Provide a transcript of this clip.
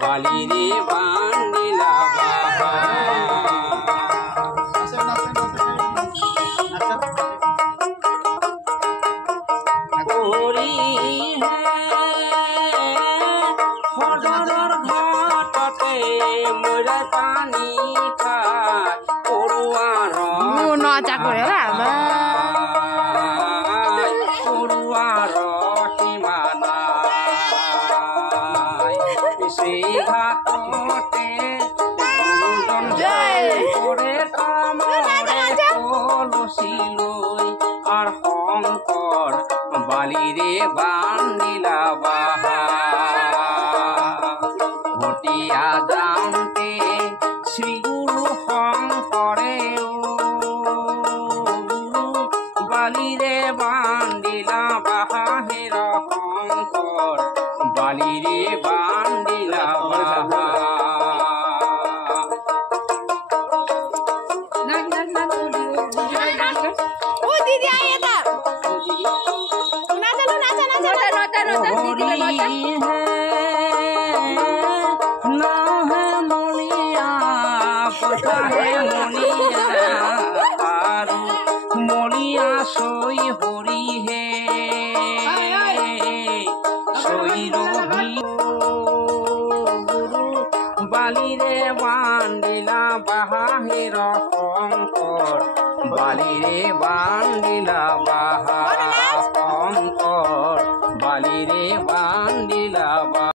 বালিরে বান্দিলা বাহা পানি খায় পড়ুয়ার পড়ুয়ার সীমানা সেই ঘাটতে গুরুজন করে কলসিল আর শঙ্কর বালিরে বান্দিলা বাহা ঘটিয়া যাওঁতে শ্রীগুরু শঙ্কৰে বালিৰে বান্দিলা বাহা হেৰ শঙ্কৰ বালিৰে বান্দিলা বাহা মৰিয়া সই হৰি হে সই ৰবি গুৰু বালিৰে বান্দিলা বাহা হেৰ শঙ্কৰ বালিৰে বান্দিলা বাহা